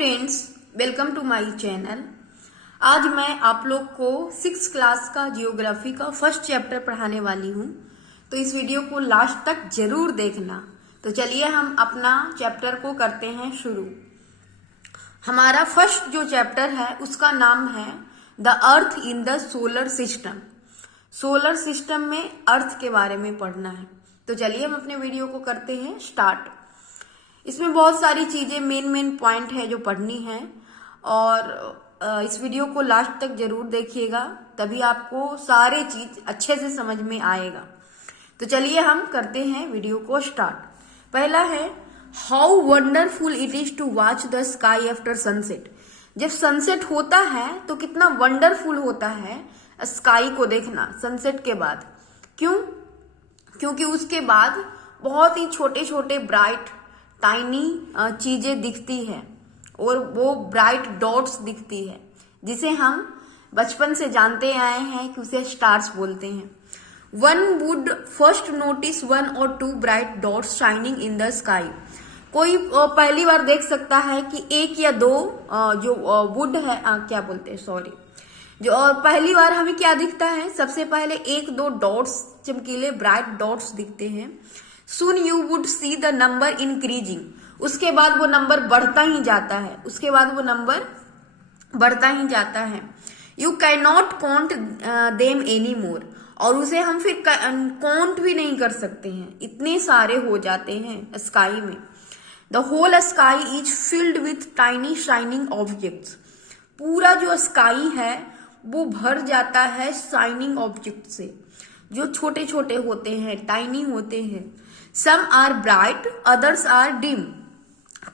Friends, welcome to my channel. आज मैं आप लोग को 6th क्लास का जियोग्राफी का फर्स्ट चैप्टर पढ़ाने वाली हूँ, तो इस वीडियो को लास्ट तक जरूर देखना। तो चलिए हम अपना चैप्टर को करते हैं शुरू। हमारा फर्स्ट जो चैप्टर है उसका नाम है the earth in the solar system. Solar system में अर्थ के बारे में पढ़ना है। तो चलिए हम अपने वीडियो को करते हैं स्टार्ट। इसमें बहुत सारी चीजें मेन पॉइंट है जो पढ़नी है और इस वीडियो को लास्ट तक जरूर देखिएगा, तभी आपको सारे चीज अच्छे से समझ में आएगा। तो चलिए हम करते हैं वीडियो को स्टार्ट। पहला है how wonderful it is to watch the sky after sunset. जब सनसेट होता है तो कितना वंडरफुल होता है स्काई को देखना सनसेट के बाद। क्यों? क्योंकि उसके बाद बहुत ही छोटे छोटे ब्राइट टाइनी चीजें दिखती है और वो ब्राइट डॉट्स दिखती है, जिसे हम बचपन से जानते आए हैं कि उसे स्टार्स बोलते हैं। One would first notice 1 or 2 bright dots shining in the sky. कोई पहली बार देख सकता है कि एक या दो जो वुड है क्या बोलते हैं सॉरी जो पहली बार हमें क्या दिखता है, सबसे पहले 1-2 डॉट्स चमकीले ब्राइट डॉट्स दिखते हैं। Soon you would see the number increasing। उसके बाद वो नंबर बढ़ता ही जाता है, उसके बाद वो नंबर बढ़ता ही जाता है। You cannot count them anymore। और उसे हम फिर काउंट भी नहीं कर सकते हैं, इतने सारे हो जाते हैं स्काई में। The whole sky is filled with tiny shining objects। पूरा जो स्काई है वो भर जाता है शाइनिंग ऑब्जेक्ट से, जो छोटे छोटे होते हैं, टाइनी होते हैं। Some are bright others are dim.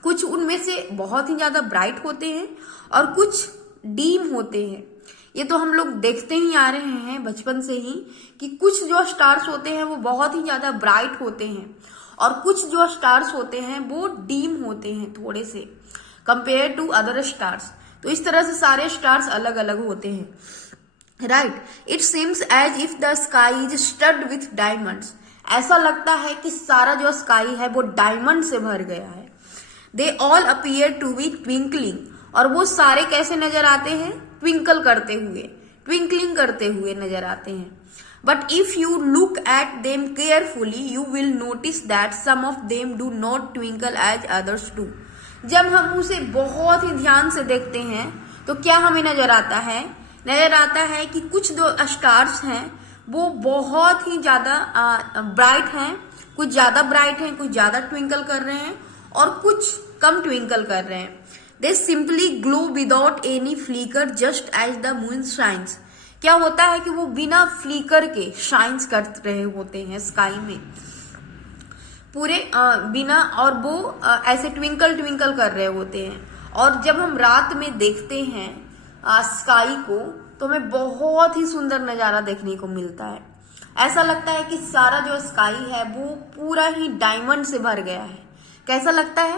कुछ उनमें से बहुत ही ज्यादा ब्राइट होते हैं और कुछ डीम होते हैं। ये तो हम लोग देखते ही आ रहे हैं बचपन से ही कि कुछ जो स्टार्स होते हैं वो बहुत ही ज्यादा ब्राइट होते हैं और कुछ जो स्टार्स होते हैं वो डीम होते हैं थोड़े से कंपेयर टू अदर स्टार्स। तो इस तरह से सारे स्टार्स अलग अलग होते हैं। Right, it seems as if the sky is stud with diamonds. ऐसा लगता है कि सारा जो स्काई है वो डायमंड से भर गया है। They all appear to be twinkling. और वो सारे कैसे नजर आते हैं? ट्विंकल करते हुए, ट्विंकलिंग करते हुए नजर आते हैं। But if you look at them carefully you will notice that some of them do not twinkle as others do. जब हम उसे बहुत ही ध्यान से देखते हैं तो क्या हमें नजर आता है? नजर आता है कि कुछ जो स्टार्स हैं वो बहुत ही ज्यादा ब्राइट हैं, कुछ ज्यादा ब्राइट हैं, कुछ ज्यादा ट्विंकल कर रहे हैं और कुछ कम ट्विंकल कर रहे हैं। They simply glow without any flicker just as the moon shines. क्या होता है कि वो बिना फ्लीकर के शाइन्स कर रहे होते हैं स्काई में पूरे बिना, और वो ऐसे ट्विंकल ट्विंकल कर रहे होते हैं। और जब हम रात में देखते हैं स्काई को तो हमें बहुत ही सुंदर नजारा देखने को मिलता है। ऐसा लगता है कि सारा जो स्काई है वो पूरा ही डायमंड से भर गया है। कैसा लगता है?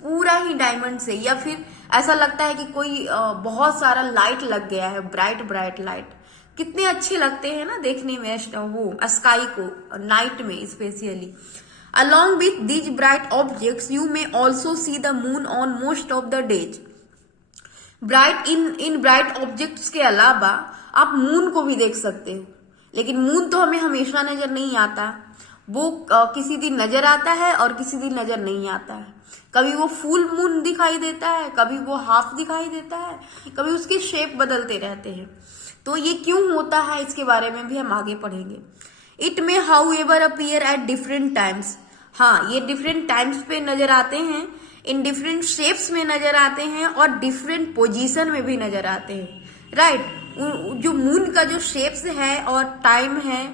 पूरा ही डायमंड से। या फिर ऐसा लगता है कि कोई बहुत सारा लाइट लग गया है, ब्राइट ब्राइट लाइट। कितने अच्छे लगते हैं ना देखने में वो स्काई को नाइट में specially. Along with these bright objects you may also see the moon on most of the days. Bright in bright objects के अलावा आप मून को भी देख सकते हो, लेकिन मून तो हमें हमेशा नजर नहीं आता। वो किसी दिन नजर आता है और किसी दिन नजर नहीं आता है। कभी वो फुल मून दिखाई देता है, कभी वो हाफ दिखाई देता है, कभी उसके शेप बदलते रहते हैं। तो ये क्यों होता है इसके बारे में भी हम आगे पढ़ेंगे। It may how ever appear at different times. हाँ, ये डिफरेंट टाइम्स पे नजर आते हैं, इन डिफरेंट शेप्स में नजर आते हैं और डिफरेंट पोजीशन में भी नजर आते हैं। राइट, जो मून का जो शेप्स है और टाइम है,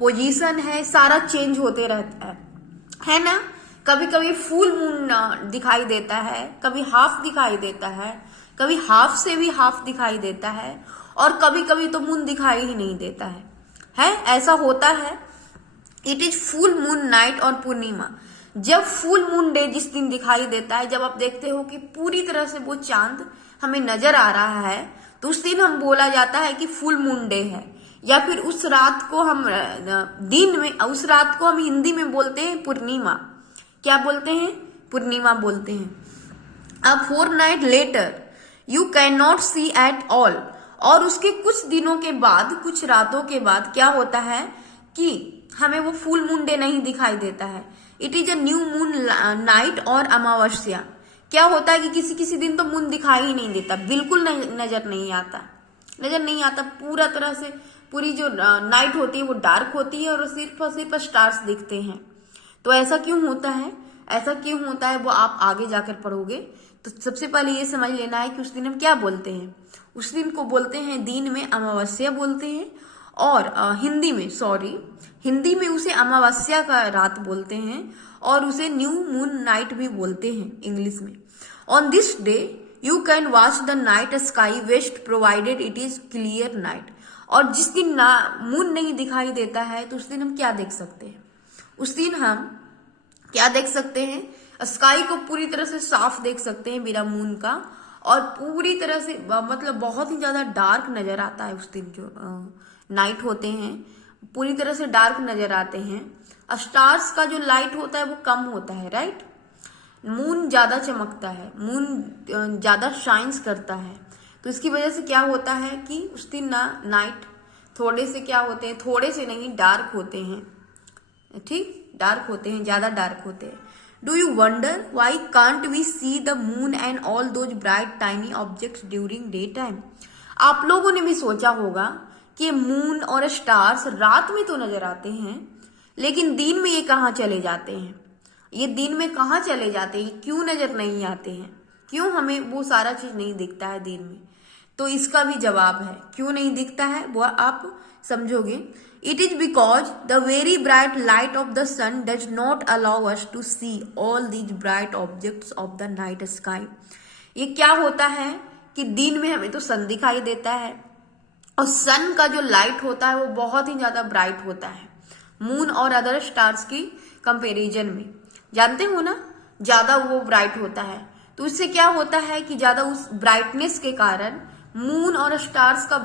पोजीशन है, सारा चेंज होते रहता है ना। कभी कभी फुल मून दिखाई देता है, कभी हाफ दिखाई देता है, कभी हाफ से भी हाफ दिखाई देता है और कभी कभी तो मून दिखाई ही नहीं देता है ऐसा होता है। It is full moon night और पूर्णिमा। जब फुल मून डे जिस दिन दिखाई देता है, जब आप देखते हो कि पूरी तरह से वो चांद हमें नजर आ रहा है, तो उस दिन हम बोला जाता है कि फुल मून डे है। या फिर उस रात को हम दिन में, उस रात को हम हिंदी में बोलते हैं पूर्णिमा। क्या बोलते हैं? पूर्णिमा बोलते हैं। A fortnight later you can not see at all. और उसके कुछ दिनों के बाद, कुछ रातों के बाद क्या होता है कि हमें वो फुल मून डे नहीं दिखाई देता है। It is a new moon night और अमावस्या। क्या होता है कि किसी किसी दिन तो मून दिखाई ही नहीं देता, बिल्कुल नजर नहीं आता, नजर नहीं आता पूरा तरह से। पूरी जो नाइट होती है वो डार्क होती है और सिर्फ स्टार्स दिखते हैं। तो ऐसा क्यों होता है, ऐसा क्यों होता है वो आप आगे जाकर पढ़ोगे। तो सबसे पहले ये समझ लेना है कि उस दिन हम क्या बोलते हैं। उस दिन को बोलते हैं, दिन में अमावस्या बोलते हैं, और हिंदी में उसे अमावस्या का रात बोलते हैं, और उसे न्यू मून नाइट भी बोलते हैं इंग्लिश में। On this day you can watch the night sky best provided it is clear night. और जिस दिन मून नहीं दिखाई देता है तो उस दिन हम क्या देख सकते हैं, उस दिन हम क्या देख सकते हैं, स्काई को पूरी तरह से साफ देख सकते हैं बिना मून का, और पूरी तरह से मतलब बहुत ही ज्यादा डार्क नजर आता है। उस दिन जो नाइट होते हैं पूरी तरह से डार्क नजर आते हैं। स्टार्स का जो लाइट होता है वो कम होता है, राइट। मून ज्यादा चमकता है, मून ज्यादा शाइन्स करता है। तो इसकी वजह से क्या होता है कि उस दिन नाइट थोड़े से क्या होते हैं, थोड़े से नहीं डार्क होते हैं, ठीक, डार्क होते हैं, ज्यादा डार्क होते हैं। Do you wonder why can't we see the moon and all those bright tiny objects during day time. आप लोगों ने भी सोचा होगा कि मून और स्टार्स रात में तो नजर आते हैं, लेकिन दिन में ये कहाँ चले जाते हैं, ये दिन में कहाँ चले जाते हैं, क्यों नजर नहीं आते हैं, क्यों हमें वो सारा चीज नहीं दिखता है दिन में। तो इसका भी जवाब है, क्यों नहीं दिखता है वो आप समझोगे। It is because the very bright light of the sun does not allow us to see all these bright objects of the night sky. ये क्या होता है कि दिन में हमें तो सन दिखाई देता है, और सन का जो लाइट होता है वो बहुत ही ज्यादा ब्राइट होता है मून और अदर स्टार्स की कंपैरिजन में, जानते हो ना, ज्यादा वो ब्राइट होता है। तो इससे क्या होता है कि ज्यादा उस ब्राइटनेस के कारण मून और स्टार्स का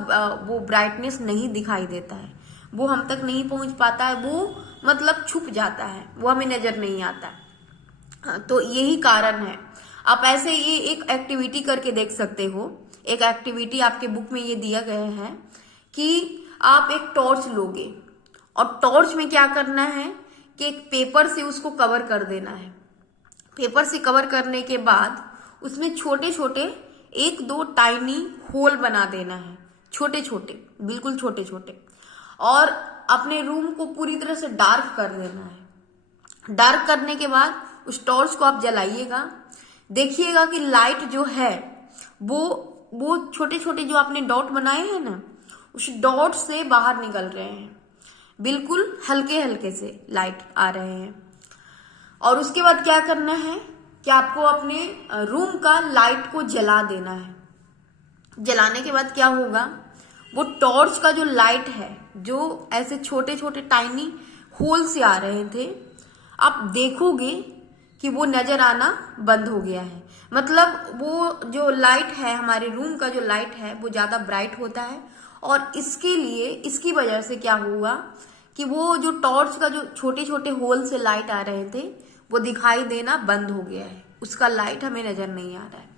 वो ब्राइटनेस नहीं दिखाई देता है, वो हम तक नहीं पहुंच पाता है, वो मतलब छुप जाता है, वो हमें नजर नहीं आता। तो यही कारण है। आप ऐसे ये एक एक्टिविटी करके देख सकते हो। एक एक्टिविटी आपके बुक में ये दिया गया है कि आप एक टॉर्च लोगे, और टॉर्च में क्या करना है कि एक पेपर से उसको कवर कर देना है। पेपर से कवर करने के बाद उसमें छोटे छोटे 1-2 टाइनी होल बना देना है, छोटे छोटे, बिल्कुल छोटे छोटे, और अपने रूम को पूरी तरह से डार्क कर देना है। डार्क करने के बाद उस टॉर्च को आप जलाइएगा, देखिएगा कि लाइट जो है वो छोटे छोटे जो आपने डॉट बनाए हैं ना, उस डॉट से बाहर निकल रहे हैं, बिल्कुल हल्के हल्के से लाइट आ रहे हैं। और उसके बाद क्या करना है कि आपको अपने रूम का लाइट को जला देना है। जलाने के बाद क्या होगा, वो टॉर्च का जो लाइट है, जो ऐसे छोटे छोटे टाइनी होल से आ रहे थे, आप देखोगे कि वो नजर आना बंद हो गया है। मतलब वो जो लाइट है, हमारे रूम का जो लाइट है वो ज्यादा ब्राइट होता है, और इसकी वजह से क्या हुआ कि वो जो टॉर्च का जो छोटे छोटे होल से लाइट आ रहे थे वो दिखाई देना बंद हो गया है, उसका लाइट हमें नजर नहीं आ रहा है।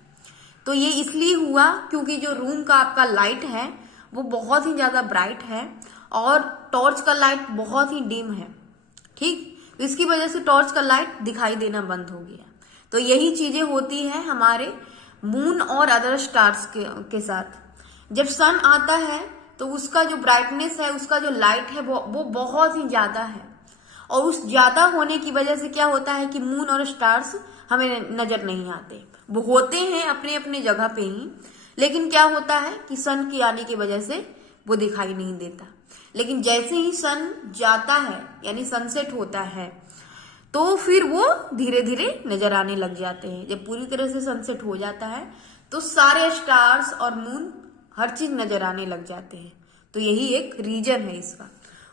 तो ये इसलिए हुआ क्योंकि जो रूम का आपका लाइट है वो बहुत ही ज्यादा ब्राइट है, और टॉर्च का लाइट बहुत ही डिम है, ठीक। तो इसकी वजह से टॉर्च का लाइट दिखाई देना बंद हो गया। तो यही चीजें होती है हमारे मून और अदर स्टार्स के साथ। जब सन आता है तो उसका जो ब्राइटनेस है, उसका जो लाइट है वो बहुत ही ज्यादा है, और उस ज्यादा होने की वजह से क्या होता है कि मून और स्टार्स हमें नजर नहीं आते। वो होते हैं अपने अपने जगह पे ही, लेकिन क्या होता है कि सन के आने की वजह से वो दिखाई नहीं देता। लेकिन जैसे ही सन जाता है, यानी सनसेट होता है, तो फिर वो धीरे धीरे नजर आने लग जाते हैं। जब पूरी तरह से सनसेट हो जाता है तो सारे स्टार्स और मून हर चीज नजर आने लग जाते हैं। तो यही एक रीजन है इसका।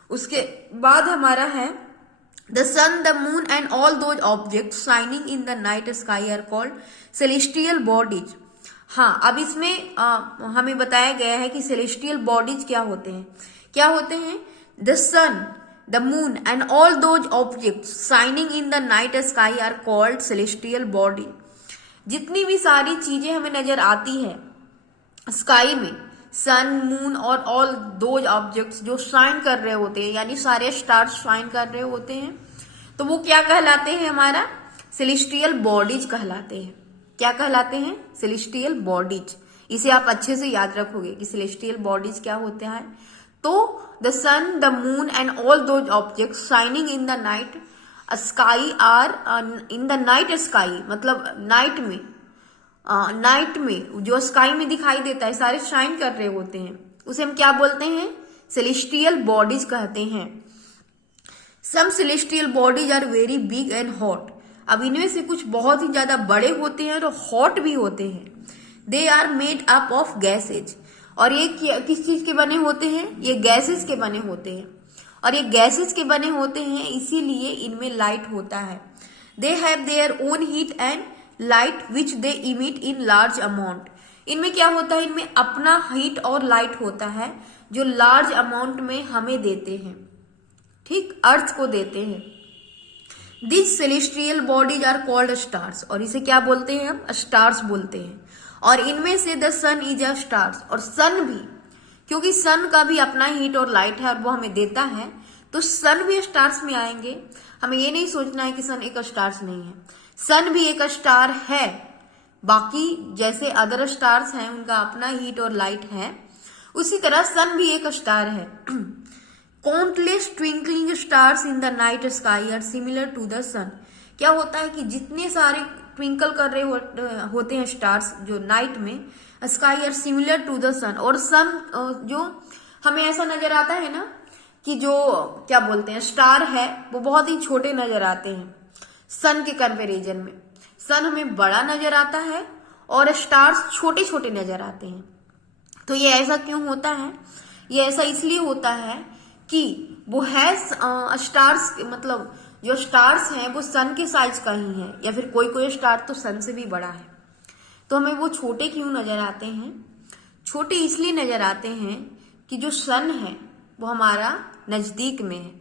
उसके बाद हमारा है the sun, the moon and all those object shining in the night sky are called celestial bodies. हाँ, अब इसमें हमें बताया गया है कि सेलेस्टियल बॉडीज क्या होते हैं। क्या होते हैं? The sun, the moon and all those objects shining in the night sky are called celestial body. जितनी भी सारी चीजें हमें नजर आती है स्काई में, सन, मून और ऑल दोज ऑब्जेक्ट्स जो शाइन कर रहे होते हैं, यानी सारे स्टार्स शाइन कर रहे होते हैं, तो वो क्या कहलाते हैं? हमारा सेलेस्टियल बॉडीज कहलाते हैं। क्या कहलाते हैं? Celestial bodies. इसे आप अच्छे से याद रखोगे कि सेलेस्टियल बॉडीज क्या होता है। तो the sun, the moon and all those objects shining in the night sky are in the night sky, मतलब नाइट में जो स्काई में दिखाई देता है सारे शाइन कर रहे होते हैं, उसे हम क्या बोलते हैं? सेलेस्टियल बॉडीज कहते हैं। Some celestial bodies are very big and hot. अब इनमें से कुछ बहुत ही ज्यादा बड़े होते हैं और हॉट भी होते हैं। They are made up of gases. और ये किस चीज के बने होते हैं? ये गैसेज के बने होते हैं। और ये गैसेज के बने होते हैं, इसीलिए इनमें लाइट होता है। They have their own heat and light which they emit in large amount. इनमें क्या होता है? इनमें अपना हीट और लाइट होता है जो लार्ज अमाउंट में हमें देते हैं, ठीक, अर्थ को देते हैं। This celestial bodies are called stars. और इसे क्या बोलते हैं? हम स्टार्स बोलते हैं। और इनमें से the sun is a stars. और सन भी, क्योंकि सन का भी अपना हीट और लाइट है और वो हमें देता है, तो सन भी स्टार्स में आएंगे। हमें ये नहीं सोचना है कि सन एक स्टार्स नहीं है, सन भी एक स्टार है। बाकी जैसे अदर स्टार्स हैं उनका अपना हीट और लाइट है, उसी तरह सन भी एक स्टार है। Countless twinkling stars in the night sky are similar to the sun. क्या होता है कि जितने सारे ट्विंकल कर रहे होते हैं स्टार्स जो नाइट में sky are similar to the sun. और सन जो हमें ऐसा नजर आता है ना कि जो क्या बोलते हैं स्टार है वो बहुत ही छोटे नजर आते हैं सन के कंपैरिजन में। सन हमें बड़ा नजर आता है और स्टार्स छोटे छोटे नजर आते हैं। तो ये ऐसा क्यों होता है? ये ऐसा इसलिए होता है कि वो है स्टार्स, मतलब जो स्टार्स हैं वो सन के साइज का ही है, या फिर कोई कोई स्टार तो सन से भी बड़ा है। तो हमें वो छोटे क्यों नजर आते हैं? छोटे इसलिए नजर आते हैं कि जो सन है वो हमारा नजदीक में है,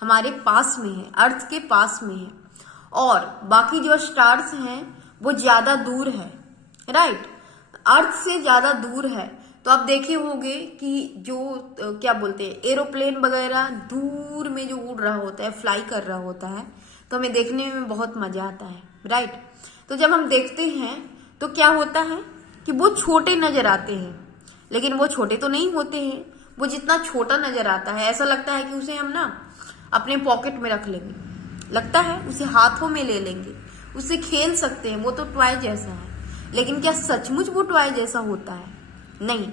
हमारे पास में है, अर्थ के पास में है, और बाकी जो स्टार्स हैं वो ज्यादा दूर है, राइट, अर्थ से ज्यादा दूर है। तो आप देखे होंगे कि जो क्या बोलते हैं एरोप्लेन वगैरह दूर में जो उड़ रहा होता है, फ्लाई कर रहा होता है, तो हमें देखने में बहुत मजा आता है, राइट। तो जब हम देखते हैं तो क्या होता है कि वो छोटे नजर आते हैं, लेकिन वो छोटे तो नहीं होते हैं। वो जितना छोटा नजर आता है ऐसा लगता है कि उसे हम ना अपने पॉकेट में रख लेंगे, लगता है उसे हाथों में ले लेंगे, उससे खेल सकते हैं, वो तो टॉय जैसा है। लेकिन क्या सचमुच वो टॉय जैसा होता है? नहीं,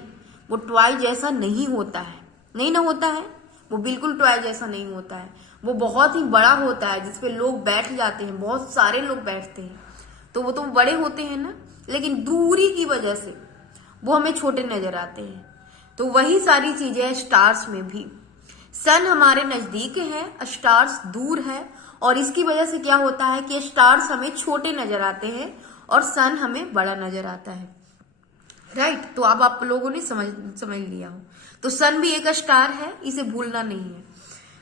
वो टॉय जैसा नहीं होता है, नहीं ना होता है, वो बिल्कुल टॉय जैसा नहीं होता है। वो बहुत ही बड़ा होता है जिसपे लोग बैठ जाते हैं, बहुत सारे लोग बैठते हैं, तो वो तो बड़े होते हैं ना, लेकिन दूरी की वजह से वो हमें छोटे नजर आते हैं। तो वही सारी चीजें हैं स्टार्स में भी। सन हमारे नजदीक है, स्टार्स दूर है, और इसकी वजह से क्या होता है कि स्टार्स हमें छोटे नजर आते हैं और सन हमें बड़ा नजर आता है, राइट। तो अब आप लोगों ने समझ लिया हो। तो सन भी एक स्टार है, इसे भूलना नहीं है।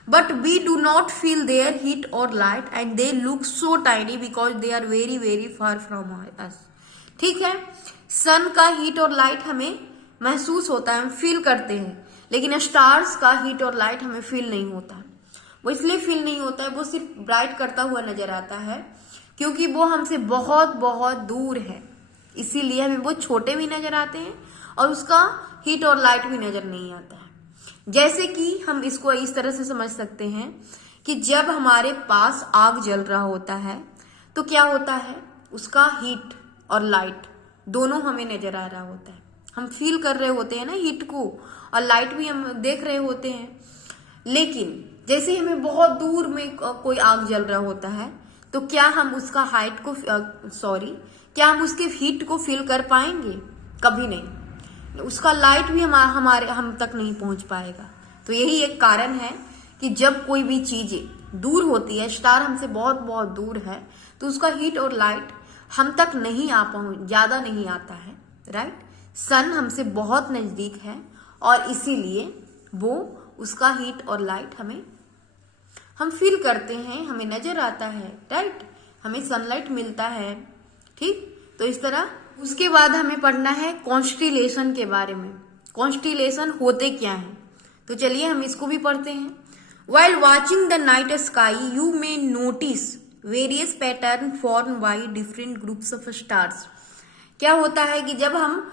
But we do not feel their heat और light and they look so tiny because they are very very far from us. ठीक है, सन का हीट और लाइट हमें महसूस होता है, हम फील करते हैं, लेकिन स्टार्स का हीट और लाइट हमें फील नहीं होता। वो इसलिए फील नहीं होता है, वो सिर्फ ब्राइट करता हुआ नजर आता है क्योंकि वो हमसे बहुत बहुत दूर है, इसीलिए हमें वो छोटे भी नजर आते हैं और उसका हीट और लाइट भी नजर नहीं आता है। जैसे कि हम इसको इस तरह से समझ सकते हैं कि जब हमारे पास आग जल रहा होता है तो क्या होता है, उसका हीट और लाइट दोनों हमें नजर आ रहा होता है, हम फील कर रहे होते हैं ना हीट को, और लाइट भी हम देख रहे होते हैं। लेकिन जैसे हमें बहुत दूर में कोई आग जल रहा होता है तो क्या हम उसका हाइट को क्या हम उसके हीट को फील कर पाएंगे? कभी नहीं। उसका लाइट भी हम तक नहीं पहुंच पाएगा। तो यही एक कारण है कि जब कोई भी चीजें दूर होती है, स्टार हमसे बहुत बहुत दूर है, तो उसका हीट और लाइट हम तक नहीं ज्यादा नहीं आता है, राइट। सन हमसे बहुत नजदीक है और इसीलिए वो उसका हीट और लाइट हम फील करते हैं, हमें नजर आता है, राइट, हमें सनलाइट मिलता है, ठीक। तो इस तरह उसके बाद हमें पढ़ना है कॉन्स्टिलेशन के बारे में। कॉन्स्टिलेशन होते क्या हैं, तो चलिए हम इसको भी पढ़ते हैं। While watching the night sky you may notice various pattern form by different groups of stars. क्या होता है कि जब हम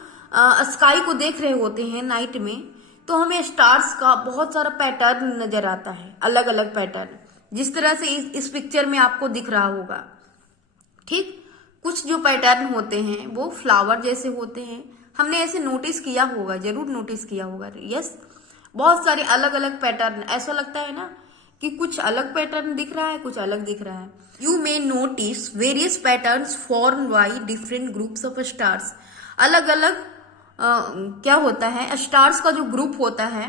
स्काई को देख रहे होते हैं नाइट में, तो हमें स्टार्स का बहुत सारा पैटर्न नजर आता है, अलग अलग पैटर्न, जिस तरह से इस पिक्चर में आपको दिख रहा होगा। ठीक, कुछ जो पैटर्न होते हैं वो फ्लावर जैसे होते हैं, हमने ऐसे नोटिस किया होगा, जरूर नोटिस किया होगा। यस, बहुत सारे अलग अलग पैटर्न, ऐसा लगता है ना कि कुछ अलग पैटर्न दिख रहा है, कुछ अलग दिख रहा है। You may notice various patterns form by different groups of stars. अलग अलग क्या होता है, स्टार्स का जो ग्रुप होता है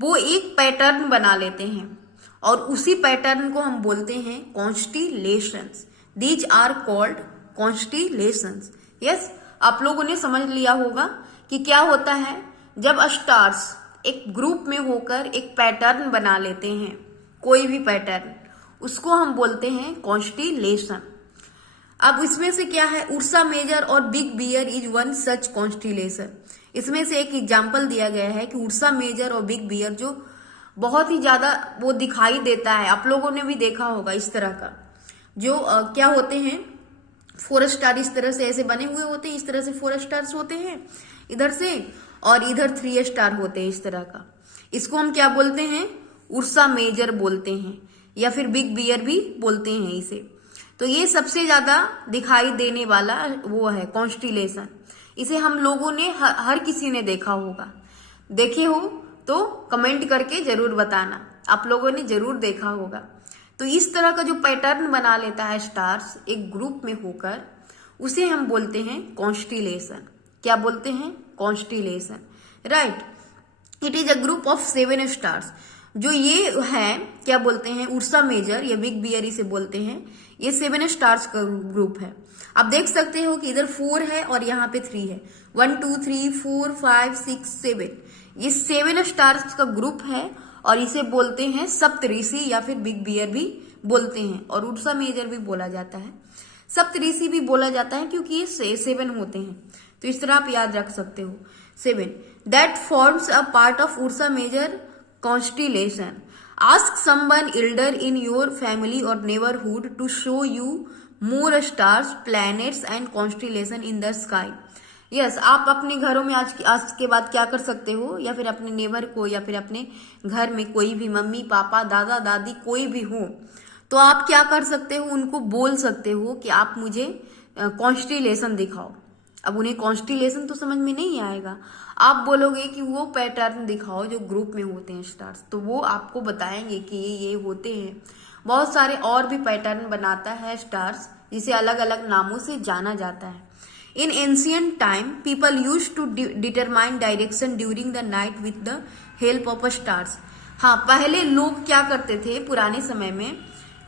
वो एक पैटर्न बना लेते हैं और उसी पैटर्न को हम बोलते हैं constellations. These are called constellations. Yes, आप लोगों ने समझ लिया होगा कि क्या होता है जब स्टार्स एक ग्रुप में होकर एक पैटर्न बना लेते हैं, कोई भी पैटर्न, उसको हम बोलते हैं कॉन्स्टिलेशन। अब इसमें से क्या है, उर्सा मेजर और big bear is one such constellation. इसमें से एक एग्जाम्पल दिया गया है कि उर्सा मेजर और बिग बियर जो बहुत ही ज्यादा वो दिखाई देता है, आप लोगों ने भी देखा होगा इस तरह का, जो क्या होते हैं, 4 स्टार इस तरह से ऐसे बने हुए होते हैं, इस तरह से 4 स्टार्स होते हैं इधर से, और इधर 3 स्टार होते हैं इस तरह का। इसको हम क्या बोलते हैं, उर्सा मेजर बोलते हैं, या फिर बिग बियर भी बोलते हैं इसे। तो ये सबसे ज्यादा दिखाई देने वाला वो है कॉन्स्टिलेशन। इसे हम लोगों ने हर किसी ने देखा होगा, देखे हो तो कमेंट करके जरूर बताना, आप लोगों ने जरूर देखा होगा। तो इस तरह का जो पैटर्न बना लेता है स्टार्स एक ग्रुप में होकर, उसे हम बोलते हैं कॉन्स्टिलेशन। क्या बोलते हैं, constellation, right. It is a group of 7 stars. जो ये है क्या बोलते हैं, उर्सा मेजर या बिग बियर इसे बोलते हैं, ये 7 स्टार्स का ग्रुप है। आप देख सकते हो कि इधर 4 है और यहाँ पे 3 है। 1 2 3 4 5 6 7, ये 7 स्टार्स का ग्रुप है और इसे बोलते हैं सप्तऋषि या फिर बिग बियर भी बोलते हैं, और उर्सा मेजर भी बोला जाता है, सप्तऋषि भी बोला जाता है, क्योंकि ये 7 होते हैं। तो इस तरह आप याद रख सकते हो 7 that forms a part of Ursa Major constellation. Ask someone elder in your family or neighborhood to show you more stars, planets and constellation in the sky. Yes, आप अपने घरों में आज के बाद क्या कर सकते हो, या फिर अपने नेबर को, या फिर अपने घर में कोई भी मम्मी पापा दादा दादी कोई भी हो, तो आप क्या कर सकते हो, उनको बोल सकते हो कि आप मुझे कॉन्स्टिलेशन दिखाओ। अब उन्हें कॉन्स्टिलेशन तो समझ में नहीं आएगा, आप बोलोगे कि वो पैटर्न दिखाओ जो ग्रुप में होते हैं स्टार्स, तो वो आपको बताएंगे कि ये होते हैं। बहुत सारे और भी पैटर्न बनाता है स्टार्स, जिसे अलग अलग नामों से जाना जाता है। In ancient time people use to determine direction during the night with the help of stars. हाँ, पहले लोग क्या करते थे, पुराने समय में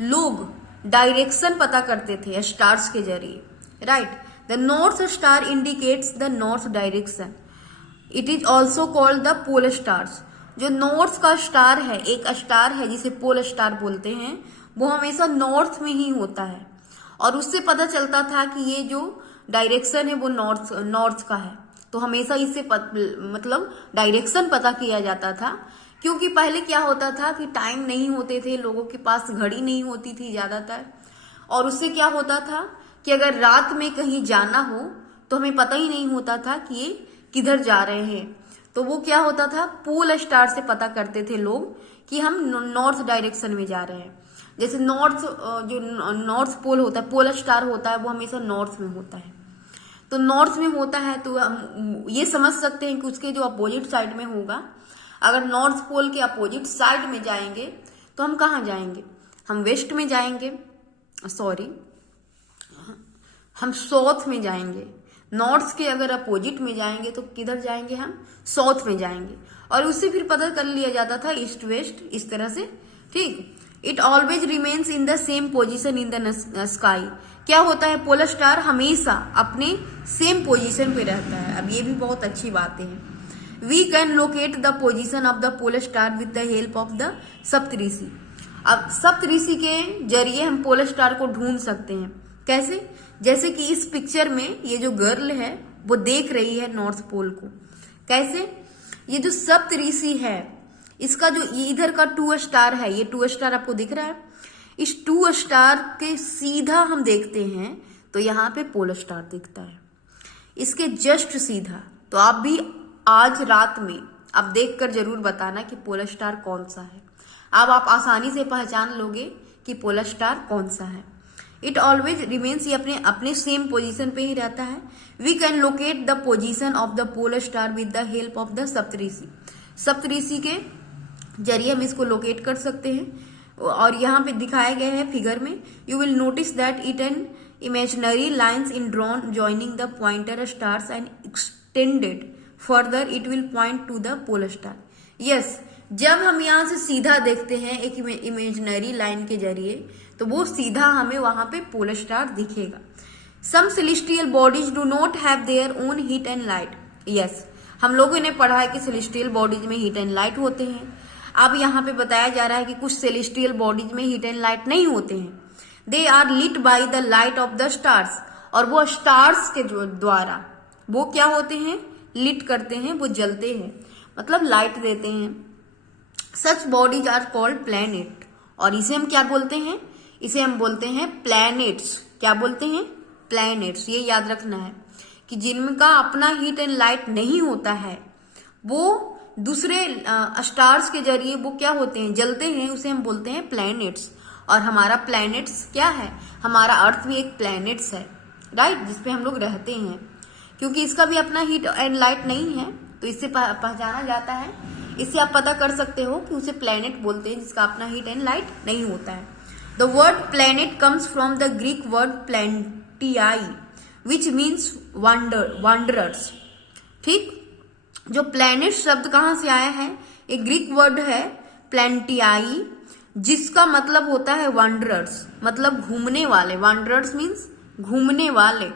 लोग डायरेक्शन पता करते थे स्टार्स के जरिए, right. The north star indicates the north direction. It is also called the pole stars. जो नॉर्थ का स्टार है, एक स्टार है जिसे पोल स्टार बोलते हैं, वो हमेशा नॉर्थ में ही होता है, और उससे पता चलता था कि ये जो डायरेक्शन है वो नॉर्थ का है। तो हमेशा इससे मतलब डायरेक्शन पता किया जाता था, क्योंकि पहले क्या होता था कि टाइम नहीं होते थे, लोगों के पास घड़ी नहीं होती थी ज्यादातर, और उससे क्या होता था कि अगर रात में कहीं जाना हो तो हमें पता ही नहीं होता था कि ये किधर जा रहे हैं। तो वो क्या होता था, पोल स्टार से पता करते थे लोग कि हम नॉर्थ डायरेक्शन में जा रहे हैं। जैसे जो नॉर्थ पोल होता है, पोल स्टार होता है, वो हमेशा नॉर्थ में होता है। तो नॉर्थ में होता है तो हम ये समझ सकते हैं कि उसके जो अपोजिट साइड में होगा। अगर नॉर्थ पोल के अपोजिट साइड में जाएंगे तो हम कहाँ जाएंगे, हम वेस्ट में जाएंगे, सॉरी हम साउथ में जाएंगे। नॉर्थ के अगर अपोजिट में जाएंगे तो किधर जाएंगे, हम साउथ में जाएंगे, और उससे फिर पता कर लिया जाता था ईस्ट वेस्ट, इस तरह से, ठीक। It always remains in the same position in the sky. क्या होता है, पोलर स्टार हमेशा अपने सेम पोजीशन पे रहता है। अब ये भी बहुत अच्छी बातें हैं। We can locate the position of the polar star with the help of the Saptarishi. अब सप्तऋषि के जरिए हम पोलर स्टार को ढूंढ सकते हैं। कैसे, जैसे कि इस पिक्चर में ये जो गर्ल है वो देख रही है नॉर्थ पोल को। कैसे? ये जो सप्तऋषि है इसका जो इधर का 2 स्टार है, ये 2 स्टार आपको दिख रहा है, इस 2 स्टार के सीधा हम देखते हैं तो यहाँ पे पोल स्टार दिखता है, इसके जस्ट सीधा। तो आप भी आज रात में आप देखकर जरूर बताना कि पोलर स्टार कौन सा है। अब आप आसानी से पहचान लोगे कि पोलर स्टार कौन सा है। इट ऑलवेज रिमेन्स, ये अपने अपने सेम पोजीशन पे ही रहता है। We can locate the position of the polar star with the help of the Saptarishi. Saptarishi के जरिए हम इसको लोकेट कर सकते हैं। और यहाँ पे दिखाए गए हैं फिगर में, you will notice that it an imaginary lines in drawn joining the pointer stars and extended further it will point to the polar star. Yes, जब हम यहाँ से सीधा देखते हैं एक इमेजिनरी लाइन के जरिए तो वो सीधा हमें वहां पे पोलर स्टार दिखेगा। Some celestial bodies do not have their own heat and light. Yes, हम लोगों ने पढ़ा है कि celestial bodies में heat and light होते हैं। अब यहाँ पे बताया जा रहा है कि कुछ celestial bodies में heat and light नहीं होते हैं। They are lit by the light of the stars, और वो स्टार्स के द्वारा वो क्या होते हैं, लिट करते हैं, वो जलते हैं, मतलब लाइट देते हैं। Such bodies are called planet, और इसे हम क्या बोलते हैं, इसे हम बोलते हैं प्लैनेट्स। क्या बोलते हैं? प्लैनेट्स। ये याद रखना है कि जिनका अपना हीट एंड लाइट नहीं होता है वो दूसरे स्टार्स के जरिए वो क्या होते हैं, जलते हैं, उसे हम बोलते हैं प्लैनेट्स। और हमारा प्लैनेट्स क्या है, हमारा अर्थ भी एक प्लैनेट्स है, राइट, जिसपे हम लोग रहते हैं। क्योंकि इसका भी अपना हीट एंड लाइट नहीं है तो इससे पहचाना जाता है। इससे आप पता कर सकते हो कि उसे प्लैनेट बोलते हैं जिसका अपना हीट एंड लाइट नहीं होता है। The word planet comes from the Greek word planetai which means wanderers. ठीक, जो प्लैनेट शब्द कहाँ से आया है, एक ग्रीक वर्ड है प्लैंटियाई जिसका मतलब होता है वांडरर्स, मतलब घूमने वाले। वांडरर्स मीन्स घूमने वाले।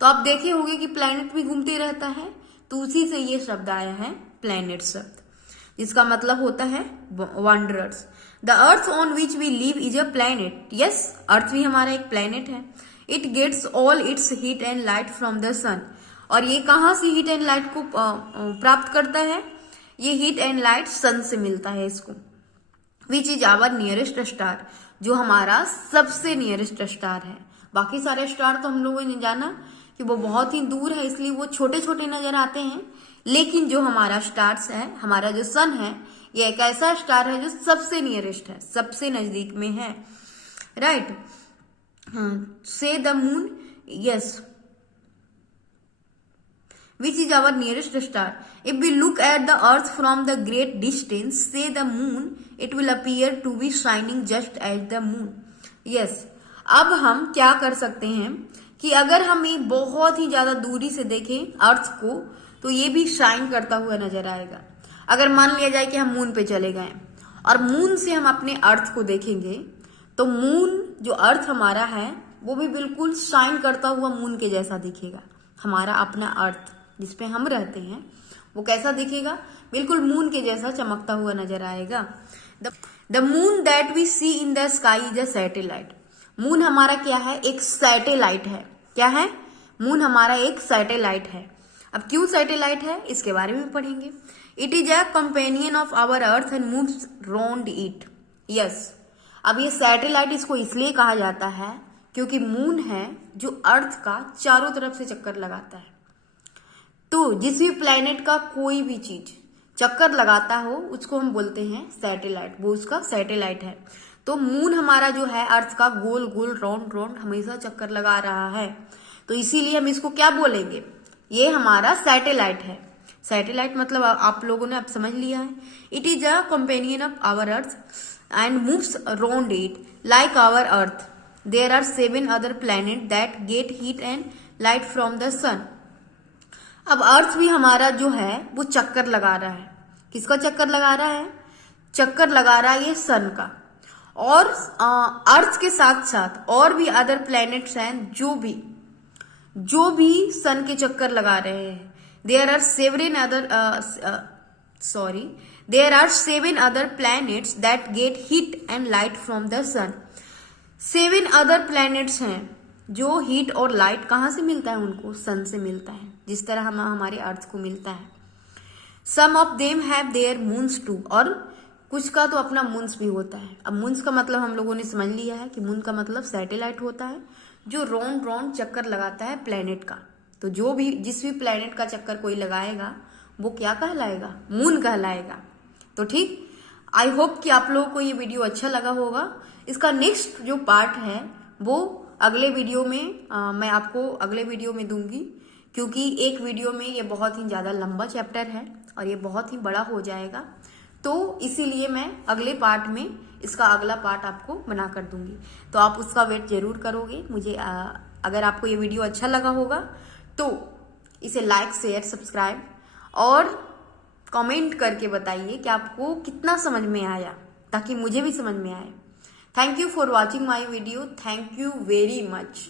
तो आप देखे होंगे कि प्लैनेट भी घूमते रहता है, तो उसी से ये शब्द आया है प्लैनेट शब्द, जिसका मतलब होता है wanderers. The earth on which we live is a planet. Yes, earth भी हमारा एक प्लैनेट है। It gets all its heat and light from the sun. और ये कहाँ से हीट एंड लाइट को प्राप्त करता है, ये हीट एंड लाइट सन से मिलता है इसको। Which is our nearest star, जो हमारा सबसे नियरेस्ट स्टार है। बाकी सारे स्टार तो हम लोगों ने जाना कि वो बहुत ही दूर है, इसलिए वो छोटे छोटे नजर आते हैं। लेकिन जो हमारा स्टार्स है, हमारा जो सन है, ये एक ऐसा स्टार है जो सबसे नियरेस्ट है, सबसे नजदीक में है, राइट। से the moon, yes, which is our nearest star. If we look at the earth from the great distance, say the moon, it will appear to be shining just as the moon. Yes, अब हम क्या कर सकते हैं कि अगर हम ये बहुत ही ज्यादा दूरी से देखें अर्थ को तो ये भी शाइन करता हुआ नजर आएगा। अगर मान लिया जाए कि हम मून पे चले गए और मून से हम अपने अर्थ को देखेंगे तो मून, जो अर्थ हमारा है, वो भी बिल्कुल शाइन करता हुआ मून के जैसा दिखेगा। हमारा अपना अर्थ जिसपे हम रहते हैं वो कैसा दिखेगा, बिल्कुल मून के जैसा चमकता हुआ नजर आएगा। The moon that we see in the sky is a satellite. Moon हमारा क्या है, एक सैटेलाइट है। क्या है? मून हमारा एक सैटेलाइट है। अब क्यों सैटेलाइट है इसके बारे में पढ़ेंगे। It is a companion of our earth and moves round it. Yes, अब ये सैटेलाइट इसको इसलिए कहा जाता है क्योंकि मून है जो अर्थ का चारों तरफ से चक्कर लगाता है। तो जिस भी प्लैनेट का कोई भी चीज चक्कर लगाता हो उसको हम बोलते हैं सैटेलाइट, वो उसका सैटेलाइट है। तो मून हमारा जो है अर्थ का गोल गोल राउंड राउंड हमेशा चक्कर लगा रहा है, तो इसीलिए हम इसको क्या बोलेंगे, ये हमारा सैटेलाइट है। सैटेलाइट मतलब आप लोगों ने अब समझ लिया है। It is a companion of our earth and moves around it like our earth. There are 7 other planet that get heat and light from the sun. अब अर्थ भी हमारा जो है वो चक्कर लगा रहा है। किसका चक्कर लगा रहा है? चक्कर लगा रहा है ये सन का। और अर्थ के साथ साथ और भी अदर प्लैनेट्स हैं जो भी सन के चक्कर लगा रहे हैं। There are 7 other planets that get heat and light from the sun. 7 other planets हैं जो हीट और लाइट कहाँ से मिलता है उनको, सन से मिलता है, जिस तरह हम हमारे अर्थ को मिलता है। Some of them have their moons too, और कुछ का तो अपना मून्स भी होता है। अब मून्स का मतलब हम लोगों ने समझ लिया है कि मून का मतलब सैटेलाइट होता है जो राउंड राउंड चक्कर लगाता है प्लेनेट का। तो जो भी जिस भी प्लेनेट का चक्कर कोई लगाएगा वो क्या कहलाएगा, मून कहलाएगा। तो ठीक, आई होप कि आप लोगों को ये वीडियो अच्छा लगा होगा। इसका नेक्स्ट जो पार्ट है वो अगले वीडियो में मैं आपको अगले वीडियो में दूंगी, क्योंकि एक वीडियो में ये बहुत ही ज़्यादा लंबा चैप्टर है और ये बहुत ही बड़ा हो जाएगा। तो इसीलिए मैं अगले पार्ट में इसका अगला पार्ट आपको बना कर दूंगी, तो आप उसका वेट जरूर करोगे। मुझे अगर आपको ये वीडियो अच्छा लगा होगा तो इसे लाइक, शेयर, सब्सक्राइब और कमेंट करके बताइए कि आपको कितना समझ में आया, ताकि मुझे भी समझ में आए। Thank you for watching my video. Thank you very much.